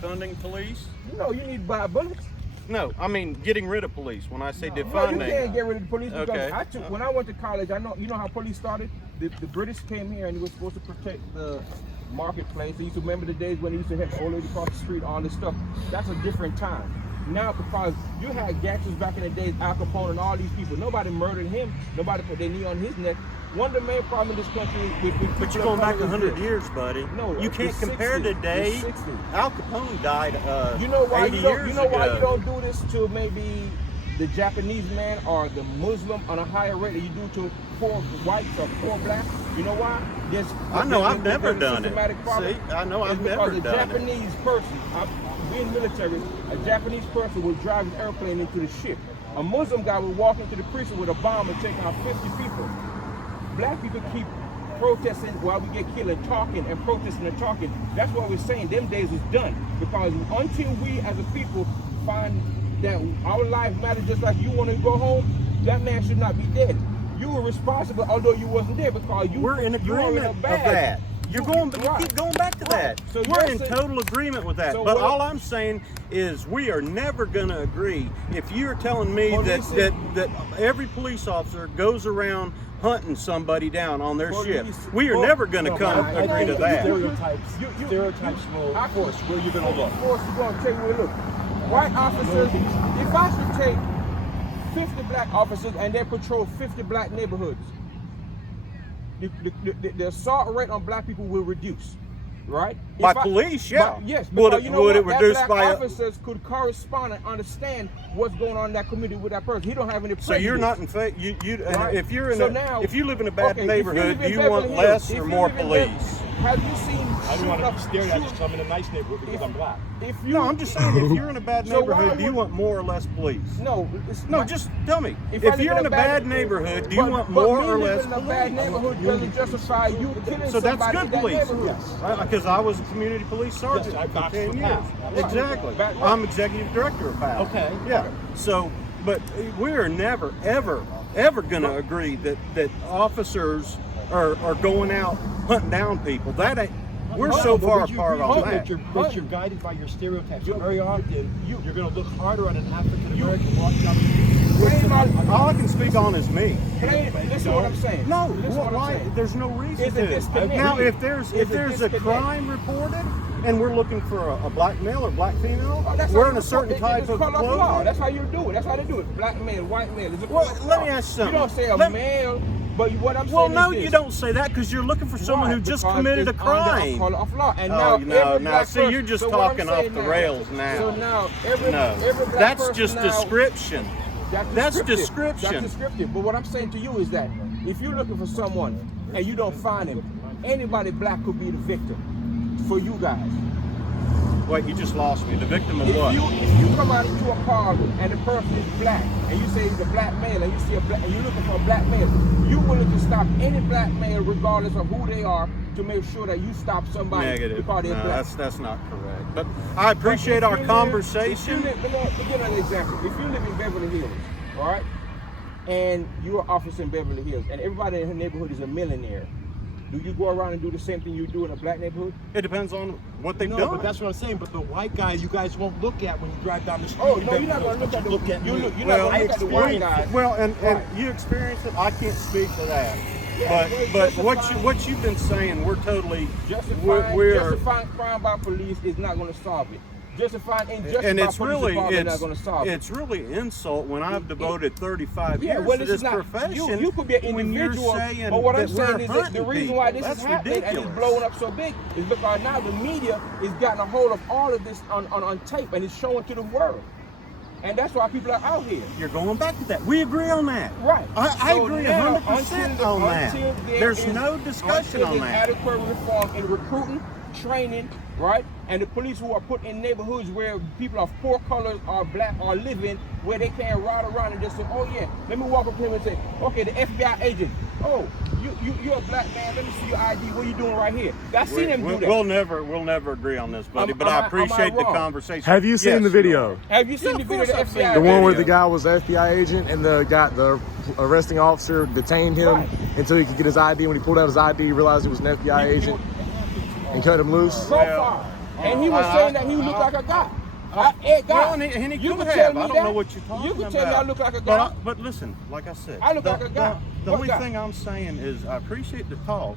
defunding police? No, you need to buy bullets. No, I mean getting rid of police. When I say No, defunding, you can't get rid of the police because Okay. when I went to college, you know how police started? The British came here and they were supposed to protect the marketplace. They used to remember the days when they used to have old lady across the street, all this stuff. That's a different time. Now, because you had gangsters back in the days, Al Capone and all these people, nobody murdered him, nobody put their knee on his neck. One of the main problems in this country with but you're going back 100 years, buddy. No, you can't compare today. Al Capone died 80 years You know why ago. you don't do this to maybe the Japanese man or the Muslim on a higher rate that you do to poor whites or poor blacks? You know why? I know I've never done it. Problem. See, I know I've never done it. Because a Japanese person, being military, a Japanese person will drive his airplane into the ship. A Muslim guy will walk into the precinct with a bomb and take out 50 people. Black people keep protesting while we get killed and talking and protesting and talking. That's why we're saying them days is done. Because until we as a people find that our life matters just like you want to go home, that man should not be dead. You were responsible, although you wasn't there, because we're in agreement of that. You keep going back to that. So we're in total agreement with that. But all I'm saying is we are never going to agree. If you're telling me that every police officer goes around hunting somebody down on their shift, we are never going to agree to that. Stereotypes will force where you're going to look. Force is going to tell you where to look. White officers, if I should take 50 black officers and they patrol 50 black neighborhoods, the assault rate on black people will reduce, right? By police, yeah. Yes, would it reduce black by officers could correspond and understand what's going on in that community with that person. He don't have any prejudice. So you're not in fact. Right? If you're in if you live in a bad okay, neighborhood, do you want less or more police? Have you seen? I don't want to be stereotyped because I'm in a nice neighborhood because I'm black. No, I'm just saying, if you're in a bad neighborhood, do you want more or less police? No, just tell me. If you're in a bad neighborhood, do you want more or less police? In a bad neighborhood doesn't justify you killing so that's good police. Yes. Because I was a community police sergeant for 10 years. Exactly. I'm executive director of PAL. Okay. Yeah. So, but we are never, ever going to agree that officers are going out hunting down people. That ain't. We're so far apart on that. But you're guided by your stereotypes. Very often, you're going to look harder on an African American walking down the street. All I can speak on is me. This is what I'm saying. No, there's no reason to. Now, if there's a crime reported and we're looking for a black male or black female, we're in a certain type of clothing. That's how you do it. That's how they do it. Black male, white male. Well, let me ask you something. You don't say a male. But what I'm saying well, no, you don't say that because you're looking for someone who just committed a crime. Color of law. And now, see, you're just talking off the rails now. So now, every black that's person just now, description. That's description. That's descriptive. But what I'm saying to you is that if you're looking for someone and you don't find him, anybody black could be the victim for you guys. Wait, you just lost me. The victim of what? If you come out into a car and the person is black, and you say he's a black male, and you see and you're looking for a black male, you're willing to stop any black male, regardless of who they are, to make sure that you stop somebody. Negative. Because they're black. That's not correct. But I appreciate our conversation. Let me give you another example. If you live in Beverly Hills, all right, and you're an officer in Beverly Hills, and everybody in her neighborhood is a millionaire, do you go around and do the same thing you do in a black neighborhood? It depends on what they've done. No, but that's what I'm saying. But the white guy, you guys won't look at when you drive down the street. Oh, no, you're not going to look at the look at you're me. not going to look at the white guy. Well, and you experience it. I can't speak to that. Yeah, but what you've been saying, we're totally justifying crime by police is not going to solve it. Justifying injustice by police is not going to solve it. It's really insult when I've devoted 35 years to this profession. You could be an individual, but what I'm saying is that the reason why this is happening and it's blowing up so big is because now the media is getting a hold of all of this on tape and it's showing to the world. And that's why people are out here. You're going back to that. We agree on that. Right. I agree 100% on that. There's no discussion on that. Adequate reform in recruiting, training, right? And the police who are put in neighborhoods where people of poor colors are black are living, where they can't ride around and just say, oh yeah, let me walk up to him and say, okay, the FBI agent, oh, you're a black man, let me see your ID, what are you doing right here? I've seen him do that. We'll never agree on this, buddy, but I appreciate the conversation. Have you seen the video? Have you seen the video of the FBI? The one where the guy was an FBI agent and the arresting officer detained him until he could get his ID. When he pulled out his ID, he realized he was an FBI agent and cut him loose. And he was saying that he looked like a guy. And he you could can have. tell me I don't that. know what you're talking You can about. tell me I look like a guy. But listen, like I said, I look like a guy. The What only guy? thing I'm saying is I appreciate the talk,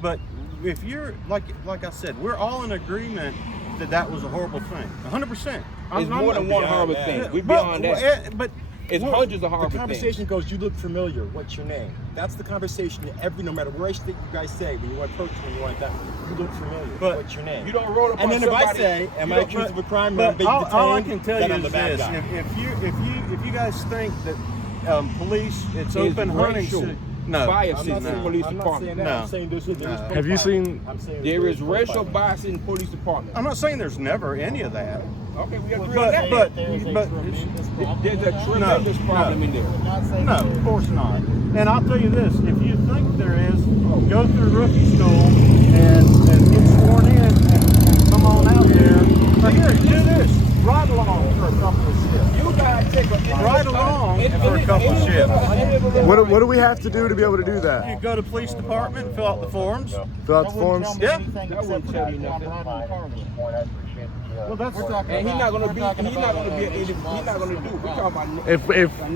but if you're like I said, we're all in agreement that was a horrible thing, 100%. It's more than one horrible thing. We're beyond that. But It's hundreds of horrible The conversation things. goes, you look familiar, what's your name? That's the conversation no matter where you guys say, when you want approach, when you want that, you look familiar, But what's your name? You don't roll up And on then if I somebody. say, am I accused of a crime or But I'm being detained, all I can tell then you I'm the is bad this: guy. if you guys think that police, it's It's open hunting, racial no, bias I'm in not the saying, police I'm not department. saying that. No. I'm saying there's profiling. Have you seen- I'm saying There is racial profiling. bias in police department. I'm not saying there's never any of that. Okay, we agree on But that. but There's a but tremendous problem There's with a that. tremendous problem in there. I'm not saying no, there of course not. And I'll tell you this: if you think there is, go through rookie school and get sworn in and come on out there. But here, do this: ride along for a couple of shifts. You gotta take a Right along for a couple of shifts. What do we have to do to be able to do You that? go to the police department, fill out the forms. Fill out That the wouldn't forms? tell me Yeah. anything That except wouldn't for tell that you I'm nothing. riding in car with you. Well, that's And he's not gonna be. He's not gonna be. He's not gonna do. We're talking about.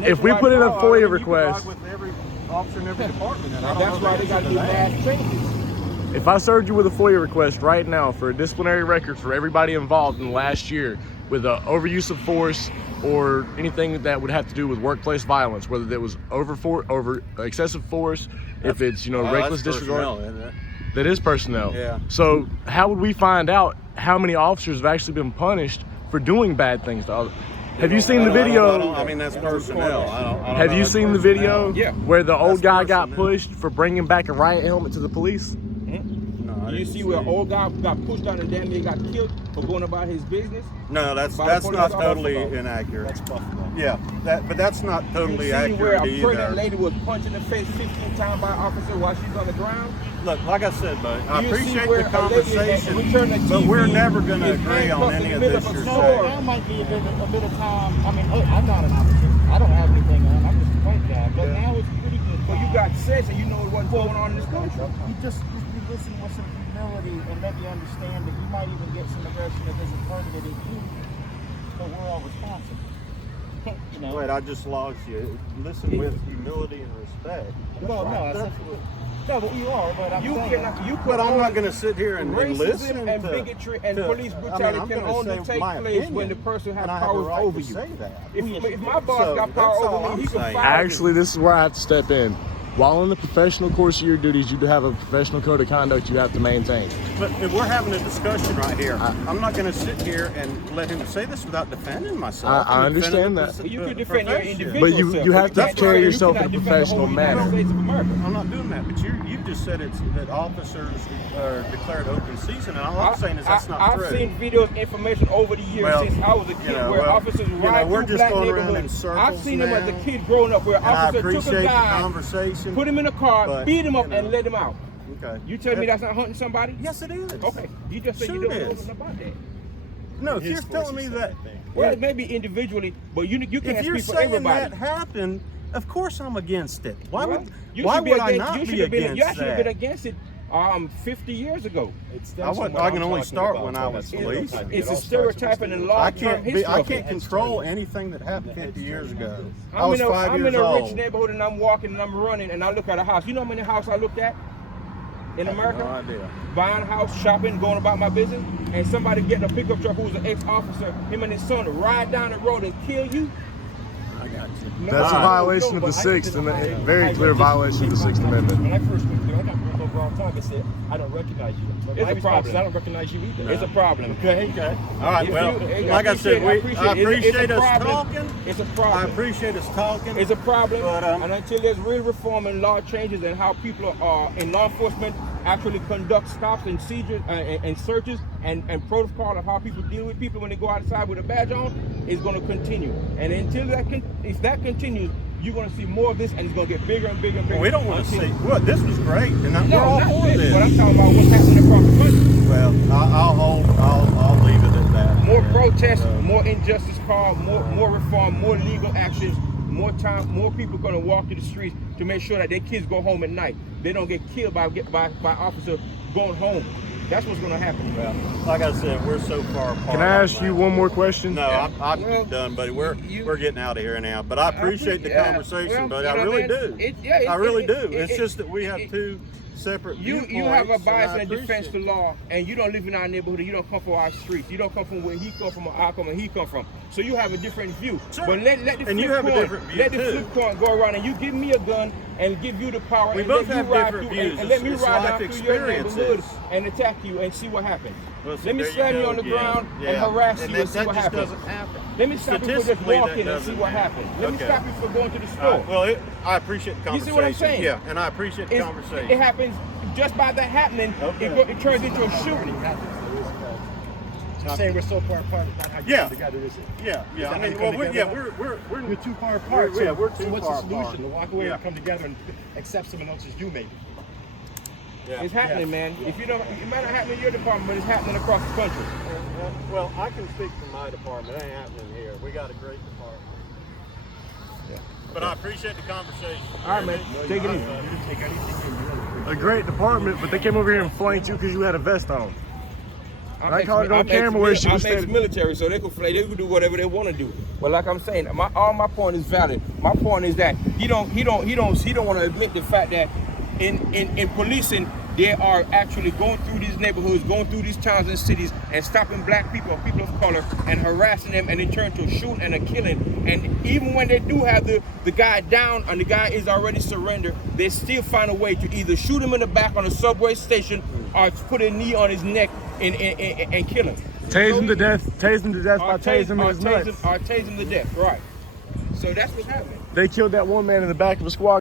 If we put in a FOIA request, with every officer in every department. And I And don't that's know why the they gotta answer do to that. mass changes. if I served you with a FOIA request right now for a disciplinary record for everybody involved in the last year with overuse of force or anything that would have to do with workplace violence, whether that was over excessive force, if it's reckless That's disregard, personnel, isn't it? that is personnel. Yeah. So how would we find out how many officers have actually been punished for doing bad things to others? Have you seen the video? I mean, that's personnel. I don't Have know, you that's seen the video Yeah. where the old That's guy got personnel. pushed for bringing back a riot helmet to the police? No, I You didn't see where an old guy got pushed out and damn near got killed for going about his business? No, that's By the not police totally officer. inaccurate. That's Buffalo. Yeah, but that's not totally You see where accurate a pregnant either. lady was punched in the face 15 times by an officer while she's on the ground? Look, like I said, buddy, I You see appreciate where the a lady that conversation, we turn the but we're TV never going to is agree on handcuffed any in of the middle this of a you're No, saying. that might be a bit of time. I mean, I'm not an officer. I don't have anything on. I'm just a white guy. But now it's pretty good. Well, you got sense and you know what's going on in this country. You just listen with some humility and maybe understand that you might even get some aggression that isn't targeted at you, but we're all responsible. You know? Wait, I just lost you. Listen with humility and respect. Well, no, I said, no, but you are. But I'm You saying, cannot. You But I'm not going to sit here and listen racism and to, bigotry and to- police I mean, brutality I'm can gonna only say take my place opinion, when the person has and I have a powers right over to you. say that. If my boss So, got power that's all over me, I'm he can saying. fire me. Actually, this is where I have to step in. While in the professional course of your duties, you do have a professional code of conduct you have to maintain. But if we're having a discussion right here. I'm not going to sit here and let him say this without defending myself. I and defending understand the that. pos- You the can defend your profession. individual But you self. have to can't carry defend- yourself you in a cannot defend the professional whole United manner. States of America. I'm not doing that, but you just said it's that officers are declared open season, and all I'm saying is that's not true. I've seen videos, information over the years Well, since I was a kid where officers ride we're through just black going around in neighborhoods. circles I've seen them as a now, kid growing up where and I officers took a appreciate the guy, conversation. put him in a car, but, beat him up, you know. and let him out. Okay. You tell me that's not hunting somebody? Yes, it is. Okay. You just said Sure you don't it know is. nothing about that. No, if His you're telling me voice is that, that thing. Well, maybe individually, but you can't if you're speak for saying everybody. that happened, of course I'm against it. Why Well, would you why should be would I against- not you should be have been, against You should have been that? against it 50 years ago. It stems I from wasn't- what I I'm can only talking start about, when so I that's was the policing. stereotype. It's It all a starts with stereotyping and law. I can't history. control anything that happened 50 years ago. I I'm was in 5 I'm years in a rich old. neighborhood and I'm walking and I'm running and I look at a house. You know how many houses I looked at in America? No idea. Buying a house, shopping, going about my business, and somebody getting a pickup truck who's an ex-officer, him and his son ride down the road and kill you. I got you. That's a All right. violation of the Sixth, and a very clear violation of the Sixth Amendment. When I first went through, I got pulled over all the time. I said, I don't recognize you. But It's my a response is, problem. I don't recognize you either. It's a problem. Okay, okay. All right. If Well, you- like I said, I It's a appreciate us problem. talking. It's a I problem. appreciate us talking. It's a problem, But, and until there's real reform and law changes and how people are in law enforcement actually conduct stops and seizures and searches and protocol of how people deal with people when they go outside with a badge on, is going to continue. And until if that continues, you're going to see more of this, and it's going to get bigger and bigger and bigger. Well, we don't want to until- see. Well, this was great, and we're No, all not for this, this. but I'm talking about what's happening across the country. Well, I'll leave it at that. More Yeah, protests, so- more injustice called, more reform, more legal actions, more time, more people going to walk to the streets to make sure that their kids go home at night. They don't get killed by officers going home. That's what's going to happen. Well, like I said, we're so far apart. Can I ask you one more question? No, I'm done, buddy. We're getting out of here now. But I appreciate the conversation, buddy. I really do. I really do. It's just that we have two separate viewpoints. You have a bias and a defense to law, and you don't live in our neighborhood. You don't come from our streets. You don't come from where he come from or I come and he come from. So you have a different view. Sure. But let the and you have a different view let the flip coin go around, and you give me a gun and give you the power. We and both let have you ride different through, views. and let me It's ride life down through your neighborhood experiences. and attack you and see what happens. Well, see, Let me there slam you go on the again. ground Yeah. and harass you and see that what just happens. doesn't happen. Let me stop you from just Statistically, that walking and see doesn't what happen. happens. Let me Okay. stop you from going to the All store. right, well, I appreciate the You conversation. see what I'm saying? Yeah, and I appreciate the conversation. It happens just by that happening. Okay. It turns into a shooting. I'm saying we're so far apart. It's not how you come together, is it? Yeah. Is that I how mean, you well, come we're We're too far apart. We're too so what's far the solution? apart. To walk away Yeah. and come together and accept someone else's view, maybe. Yeah. It's happening, man. If you don't, it might not happen in your department, but it's happening across the country. Well, I can speak for my department. It ain't happening here. We got a great department. Yeah. But I appreciate the conversation. All right, man. Take it easy. You didn't take anything in. A great department, but they came over here and flanked you because you had a vest on. I caught it on camera where she was I'm standing. ex-military, so they can do whatever they want to do. But like I'm saying, all my point is valid. My point is that he don't want to admit the fact that in policing, they are actually going through these neighborhoods, going through these towns and cities, and stopping black people, people of color, and harassing them, and it turns to a shooting and a killing. And even when they do have the guy down and the guy is already surrendered, they still find a way to either shoot him in the back on a subway station or put a knee on his neck and kill him. Tase him to death by tasing him in his nuts. Or tase him to death, right. So that's what's happening. They killed that one man in the back of a squad